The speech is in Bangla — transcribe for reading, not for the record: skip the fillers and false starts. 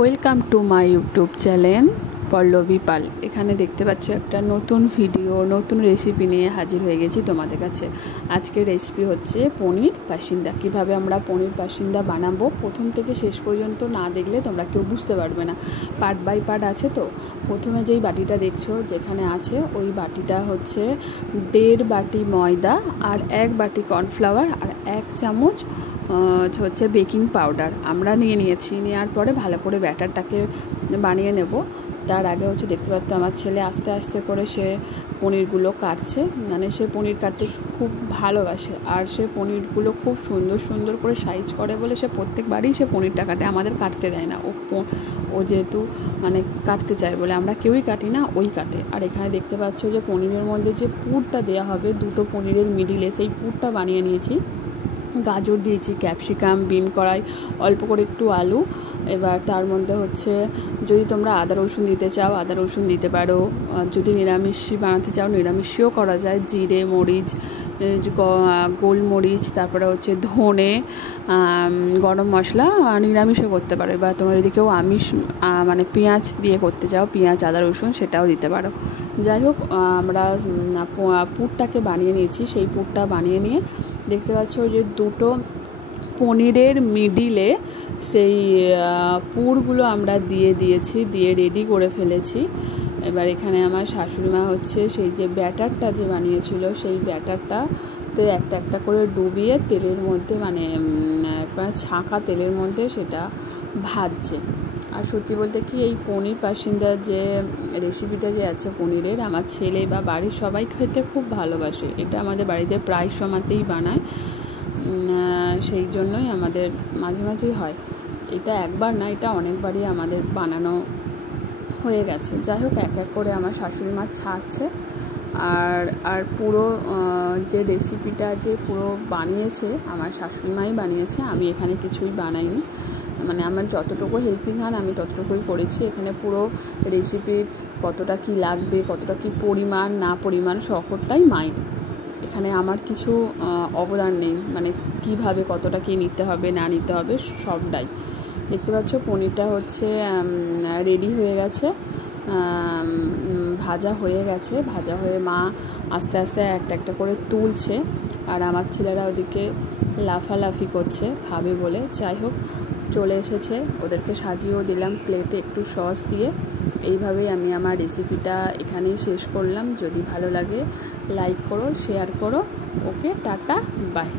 Welcome to my YouTube channel Pallavi Pal. এখানে দেখতে পাচ্ছ একটা নতুন ভিডিও, নতুন রেসিপি নিয়ে হাজির হয়ে গেছি তোমাদের কাছে। আজকের রেসিপি হচ্ছে পনির পাসিন্দা। কীভাবে আমরা পনির পাসিন্দা বানাবো প্রথম থেকে শেষ পর্যন্ত না দেখলে তোমরা কেউ বুঝতে পারবে না। পার্ট বাই পার্ট আছে। তো প্রথমে যেই বাটিটা দেখছো যেখানে আছে ওই বাটিটা হচ্ছে 1.5 বাটি ময়দা আর 1 বাটি কর্নফ্লাওয়ার আর 1 চামচ হচ্ছে বেকিং পাউডার আমরা নিয়েছি। নেওয়ার পরে ভালো করে ব্যাটারটাকে বানিয়ে নেব। তার আগে হচ্ছে দেখতে পাচ্ছ আমার ছেলে আস্তে আস্তে করে সে পনিরগুলো কাটছে। মানে সে পনির কাটতে খুব ভালোবাসে আর সে পনিরগুলো খুব সুন্দর সুন্দর করে সাইজ করে বলে সে প্রত্যেকবারই সে পনিরটা কাটে, আমাদের কাটতে দেয় না। ও যেহেতু মানে কাটতে চায় বলে আমরা কেউই কাটি না, ওই কাটে। আর এখানে দেখতে পাচ্ছ যে পনিরের মধ্যে যে পুরটা দেওয়া হবে দুটো পনিরের মিডিলে, সেই পুরটা বানিয়ে নিয়েছি। গাজর দিয়েছি, ক্যাপসিকাম, বিন কড়াই, অল্প করে একটু আলু। এবার তার মধ্যে হচ্ছে যদি তোমরা আদা রসুন দিতে চাও আদা রসুন দিতে পারো, যদি নিরামিষি বানাতে চাও নিরামিষিও করা যায়। জিরে, মরিচ, গোলমরিচ, তারপরে হচ্ছে ধনে, গরম মশলা নিরামিষও করতে পারো। বা তোমরা যদি কেউ আমিষ মানে পেঁয়াজ দিয়ে করতে চাও, পেঁয়াজ আদা রসুন সেটাও দিতে পারো। যাই হোক, আমরা পুরটাকে বানিয়ে নিয়েছি। সেই পুরটা বানিয়ে নিয়ে দেখতে পাচ্ছ যে দুটো পনিরের মিডিলে সেই পুরগুলো আমরা দিয়ে রেডি করে ফেলেছি। এবার এখানে আমার শাশুড়িমা হচ্ছে সেই যে ব্যাটারটা যে বানিয়েছিল সেই ব্যাটারটাতে একটা একটা করে ডুবিয়ে তেলের মধ্যে মানে একবার ছাঁকা তেলের মধ্যে সেটা ভাজছে। আর সত্যি বলতে কি এই পনির পাসিন্দার যে রেসিপিটা যে আছে পনিরের, আমার ছেলে বা বাড়ির সবাই খেতে খুব ভালোবাসে। এটা আমাদের বাড়িতে প্রায় সময়তেই বানায়, সেই জন্যই আমাদের মাঝে মাঝেই হয়। এটা একবার না, এটা অনেকবারই আমাদের বানানো হয়ে গেছে। যাই হোক, এক এক করে আমার শাশুড়ি মা ছাড়ছে। আর পুরো যে রেসিপিটা যে পুরো বানিয়েছে আমার শাশুড়ি মাই বানিয়েছে, আমি এখানে কিছুই বানাইনি। মানে আমার যতটুকু হেল্পিং হ্যান্ড আমি ততটুকুই করেছি। এখানে পুরো রেসিপির কতটা কি লাগবে, কতটা কি পরিমাণ না পরিমাণ সবটাই মায়ের। এখানে আমার কিছু অবদান নেই, মানে কিভাবে কতটা কি নিতে হবে না নিতে হবে সবটাই। দেখতে পাচ্ছ পনিরটা হচ্ছে রেডি হয়ে গেছে, ভাজা হয়ে মা আস্তে আস্তে একটা একটা করে তুলছে। আর আমার ছেলেরা ওদিকে লাফালাফি করছে খাবে বলে। যাই হোক, চলে এসেছে, ওদেরকে সাজিয়েও দিলাম প্লেটে একটু সস দিয়ে। এইভাবেই আমি আমার রেসিপিটা এখানেই শেষ করলাম। যদি ভালো লাগে লাইক করো, শেয়ার করো। ওকে, টাটা, বাই।